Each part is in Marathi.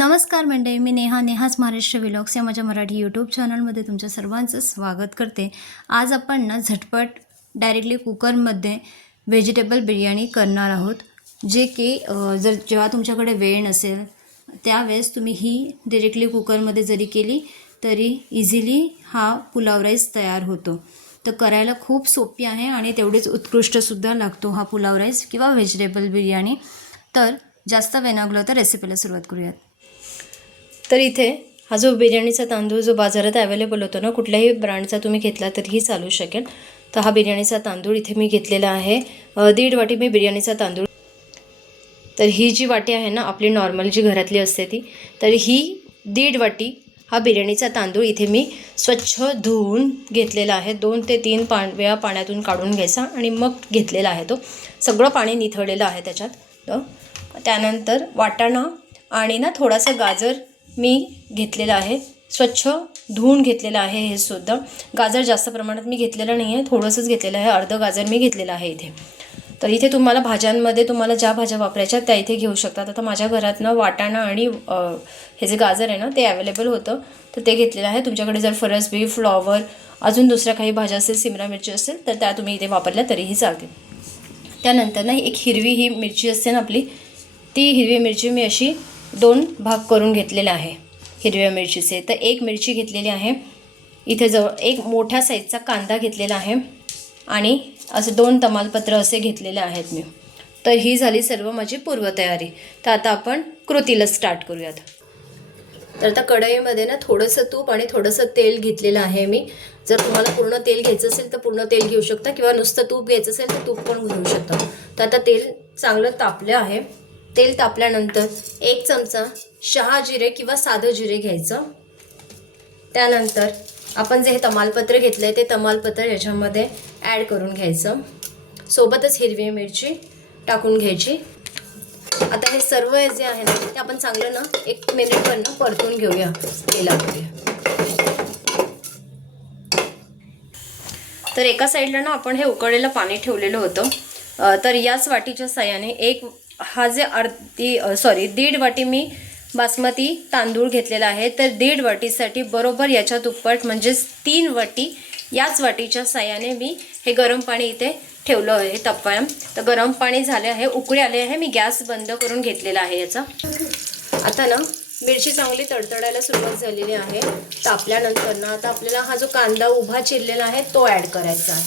नमस्कार मंडळी, मी नेहाच महाराष्ट्र व्लॉग्स या माझ्या मराठी यूट्यूब चॅनलमध्ये तुमच्या सर्वांचं स्वागत करते। आज आपण ना झटपट डायरेक्टली कुकरमध्ये व्हेजिटेबल बिर्याणी करणार आहोत, जे की जेव्हा तुमच्याकडे वेळ नसेल त्यावेळेस तुम्ही ही डायरेक्टली कुकरमध्ये जरी केली तरी इझिली हा पुलाव राईस तयार होतो। तर करायला खूप सोपी आहे आणि तेवढीच उत्कृष्टसुद्धा लागतो हा पुलाव राईस किंवा व्हेजिटेबल बिर्याणी। तर जास्त वेळ न घालवता रेसिपीला सुरुवात करूयात। तर इथे हा जो बिर्याणीचा तांदूळ जो बाजारात अवेलेबल होतो ना, कुठल्याही ब्रँडचा तुम्ही घेतला तरीही चालू शकेल। तर हा बिर्याणीचा तांदूळ इथे मी घेतलेला आहे, 1.5 वाटी मी बिर्याणीचा तांदूळ। तर ही जी वाटी आहे ना आपली नॉर्मल जी घरातली असते ती, तर ही 1.5 वाटी हा बिर्याणीचा तांदूळ इथे मी स्वच्छ धुवून घेतलेला आहे। 2 ते 3 वेळा पाण्यातून काढून घ्यायचा आणि मग घेतलेला आहे तो। सगळं पाणी निथळलेलं आहे त्याच्यात। त्यानंतर वाटाणा आणि ना थोडासा गाजर मी घेतलेला आहे, स्वच्छ धुवून घेतलेला आहे। हे सुद्धा गाजर जास्त प्रमाणात मी घेतलेलं नाही आहे, थोडंसंच घेतलेलं आहे, अर्ध गाजर मी घेतलेलं आहे इथे। तर इथे तुम्हाला भाज्यांमध्ये तुम्हाला ज्या भाज्या वापरायच्या त्या इथे घेऊ शकतात। आता माझ्या घरात ना वाटाणा आणि हे जे गाजर आहे ना ते अवेलेबल होतं, तर ते घेतलेलं आहे। तुमच्याकडे जर फरसबी, फ्लॉवर, अजून दुसऱ्या काही भाज्या असेल, सिमला मिरची असेल तर त्या तुम्ही इथे वापरल्या तरीही चालतील। त्यानंतर ना एक हिरवी ही मिरची असते ना आपली, ती हिरवी मिरची मी अशी 2 भाग करून घेतलेला आहे हिरव्या मिरचीचे। तर 1 मिरची घेतलेली आहे इथे, जवळ 1 मोठ्या साईजचा कांदा घेतलेला आहे आणि असे 2 तमालपत्र असे घेतलेले आहेत मी। तर ही झाली सर्व माझी पूर्वतयारी। तर आता आपण कृतीला स्टार्ट करूयात। तर आता कढईमध्ये ना थोडंसं तूप आणि थोडंसं तेल घेतलेलं आहे मी। जर तुम्हाला पूर्ण तेल घ्यायचं असेल तर पूर्ण तेल घेऊ शकता किंवा नुसतं तूप घ्यायचं असेल तर तूप पण घेऊ शकता। तर आता तेल चांगलं तापलं आहे। तेल तापल्यानंतर 1 चमचा शहा जिरे किंवा साधं जिरे घ्यायचं। त्यानंतर आपण जे हे तमालपत्र घेतले ते तमालपत्र याच्यामध्ये ॲड करून घ्यायचं, सोबतच हिरवी मिरची टाकून घ्यायची। आता हे सर्व जे आहे ना ते आपण चांगलं ना 1 मिनिटभर ना परतून घेऊया तेलामध्ये। तर एका साईडला ना आपण हे उकळलेलं पाणी ठेवलेलं होतं, तर याच वाटीच्या साहाय्याने हा जे 1.5 वाटी मी बासमती तांदूळ घेतलेला आहे, तर 1.5 वाटीसाठी बरोबर याच्या दुप्पट म्हणजेच 3 वाटी याच वाटीच्या साहाय्याने मी हे गरम पाणी इथे ठेवलं आहे तापायला। तर गरम पाणी झाले आहे, उकळी आले आहे, मी गॅस बंद करून घेतलेला आहे याचा। आता ना मिरची चांगली तडतडायला सुरुवात झालेली आहे। तापल्यानंतर ना आता आपल्याला हा जो कांदा उभा चिरलेला आहे तो ॲड करायचा आहे।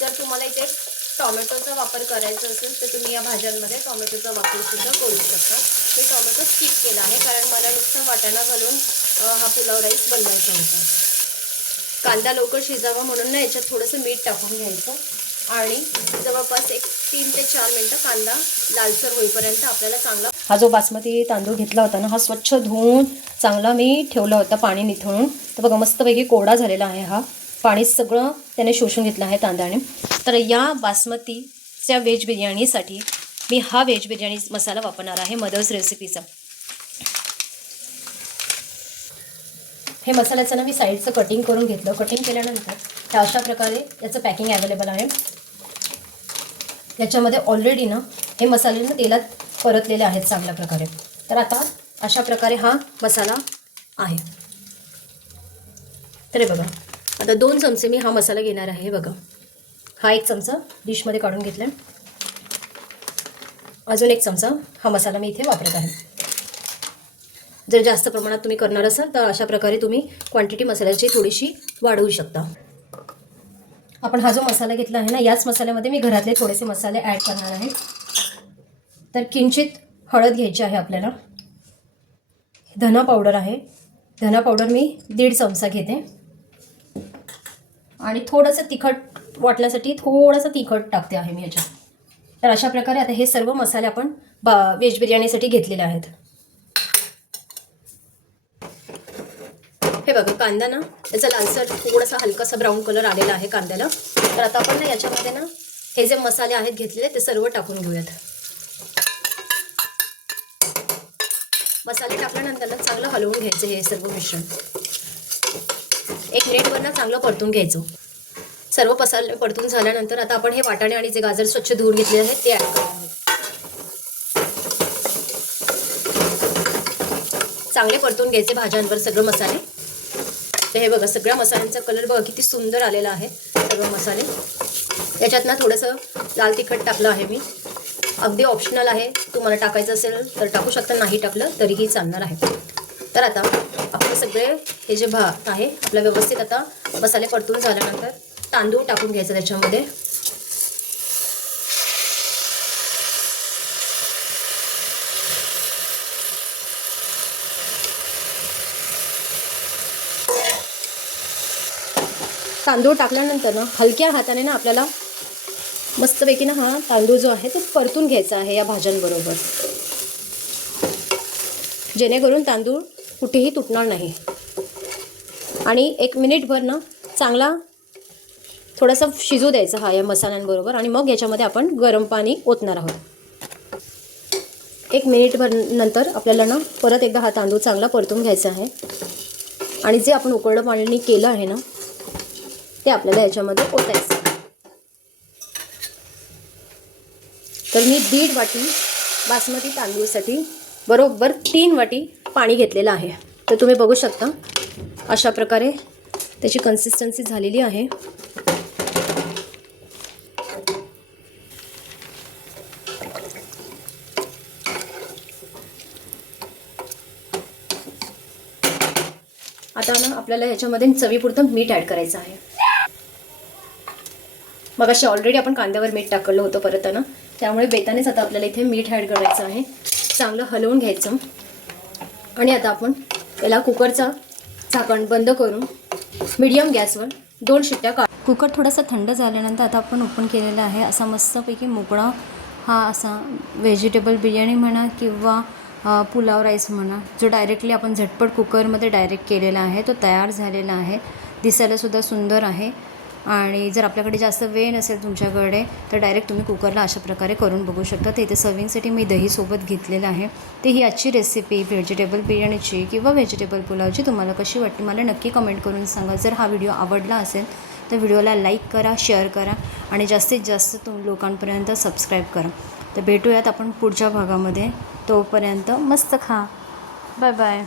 जर तुम्हाला इथे टोमॅटोचा वापर करायचा असेल तर तुम्ही या भाज्यांमध्ये टोमॅटोचा वापर सुद्धा करू शकता। मी टोमॅटो स्किप केला आहे कारण मला नुसतं वाटाणा घालून हा पुलाव राईस बनवायचा होता। कांदा लवकर शिजावा म्हणून ना याच्यात थोडंसं मीठ टाकून घ्यायचं आणि जवळपास 3 ते 4 मिनटं कांदा लालसर होईपर्यंत आपल्याला चांगला, हा जो बासमती तांदूळ घेतला होता ना हा स्वच्छ धुवून चांगला मी ठेवला होता पाणी निथळून। तर बघा मस्तपैकी कोरडा झालेला आहे, हा पाणी सगळं त्याने शोषून घेतलं आहे तांदळाने। तर या बासमतीच्या व्हेज बिर्याणीसाठी मी हा व्हेज बिर्याणी मसाला वापरणार आहे मदर्स रेसिपीचा। हे मसाल्याचं ना मी साईडचं कटिंग करून घेतलं। कटिंग केल्यानंतर हे अशा प्रकारे याचं पॅकिंग अवेलेबल आहे। याच्यामध्ये ऑलरेडी ना हे मसाले ना तेलात परतलेले आहेत चांगल्या प्रकारे। तर आता अशा प्रकारे हा मसाला आहे। तर हे बघा आता 2 चमचे मी हा मसाला घेणार आहे। बघा हा 1 चमचा डिशमध्ये काढून घेतला, अजून 1 चमचा हा मसाला मी इथे वापरत आहे। जर जास्त प्रमाणात तुम्ही करणार असाल तर अशा प्रकारे तुम्ही क्वांटिटी मसाल्याची थोडीशी वाढवू शकता। आपण हा जो मसाला घेतला आहे ना याच मसाल्यामध्ये मी घरातले थोडेसे मसाले ॲड करणार आहे। तर किंचित हळद घ्यायची आहे आपल्याला, धना पावडर आहे, धना पावडर मी 1.5 चमचा घेते आणि थोडंसं तिखट वाटण्यासाठी थोडंसं तिखट टाकते आहे मी याच्यात। तर अशा प्रकारे आता हे सर्व मसाले आपण व्हेज बिर्याणीसाठी घेतलेले आहेत। हे बघा कांदा ना याचा लालसर थोडासा हलकासा ब्राऊन कलर आलेला आहे कांद्याला। तर आता आपण ना याच्यामध्ये ना हे जे मसाले आहेत घेतलेले ते सर्व टाकून घेऊयात। मसाले टाकल्यानंतर ना चांगलं हलवून घ्यायचं हे सर्व मिश्रण, 1 मिनिटभर ना चांगलं परतून घ्यायचं। सर्व मसाले परतून झाल्यानंतर आता आपण हे वाटाणे आणि जे गाजर स्वच्छ धुवून घेतले आहेत ते ॲड करणार आहोत। चांगले परतून घ्यायचे भाज्यांवर सगळे मसाले. तर हे बघा सगळ्या मसाल्यांचा कलर बघा किती सुंदर आलेला आहे. सगळे मसाले याच्यात ना थोडंसं लाल तिखट टाकलं आहे मी. अगदी ऑप्शनल आहे, तुम्हाला टाकायचं असेल तर टाकू शकता, नाही टाकलं तरीही चालणार आहे. तर आता आपले सगळे हे जे भात आहे आपला व्यवस्थित आता मसाले परतून झाल्यानंतर तांदूळ टाकून घ्यायचं त्याच्यामध्ये. तांदूळ टाकल्यानंतर ना हलक्या हाताने ना आपल्याला मस्तपैकी ना हा तांदूळ जो आहे तो परतून घ्यायचा आहे या भाज्यांबरोबर, जेणेकरून तांदूळ कुठेही तुटणार नाही. आणि 1 मिनिटभर ना चांगला थोडासा शिजू द्यायचा हा या मसाल्यांबरोबर. आणि मग याच्यामध्ये आपण गरम पाणी ओतणार आहोत. 1 मिनिटभर नंतर आपल्याला ना परत एकदा हा तांदूळ चांगला परतून घ्यायचा आहे. आणि जे आपण उकळलं पाणी केलं आहे ना ते आपल्याला याच्यामध्ये ओतायचं. तर मी 1.5 वाटी बासमती तांदूळसाठी बरोबर 3 वाटी पाणी घेतलेलं आहे. तर तुम्ही बघू शकता अशा प्रकारे त्याची कन्सिस्टन्सी झालेली आहे. आता ना आपल्याला याच्यामध्ये चवीपुरतं मीठ ॲड करायचं आहे. मग अशी ऑलरेडी आपण कांद्यावर मीठ टाकलं होतं परत ना, त्यामुळे बेतानेच आता आपल्याला इथे मीठ ॲड करायचं आहे. चांगलं हलवून घ्यायचं. आणि आता आपण याला कुकरचा झाकण बंद करून मीडियम गॅसवर 2 शिट्ट्या कुकर थोडासा थंड झाल्यानंतर आता आपण ओपन केलेला आहे. असा मस्तपैकी मोकळा हा असा व्हेजिटेबल बिर्याणी म्हणा किंवा पुलाव राईस म्हणा, जो डायरेक्टली आपण झटपट कुकरमध्ये डायरेक्ट केलेला आहे तो तयार झालेला आहे. दिसायलासुद्धा सुंदर आहे. आणि जर आपल्याकडे जास्त वेळ नसेल तुमच्याकडे तर डायरेक्ट तुम्ही कुकरला अशा प्रकारे करून बघू शकता. तर इथे सर्विंगसाठी मी दहीसोबत घेतलेलं आहे. तर ही आजची रेसिपी व्हेजिटेबल बिर्याणीची किंवा व्हेजिटेबल पुलावची तुम्हाला कशी वाटते मला नक्की कमेंट करून सांगा. जर हा व्हिडिओ आवडला असेल तर व्हिडिओला लाईक करा, शेअर करा आणि जास्तीत जास्त लोकांपर्यंत सबस्क्राईब करा. तर भेटूयात आपण पुढच्या भागामध्ये. तोपर्यंत मस्त खा. Bye bye.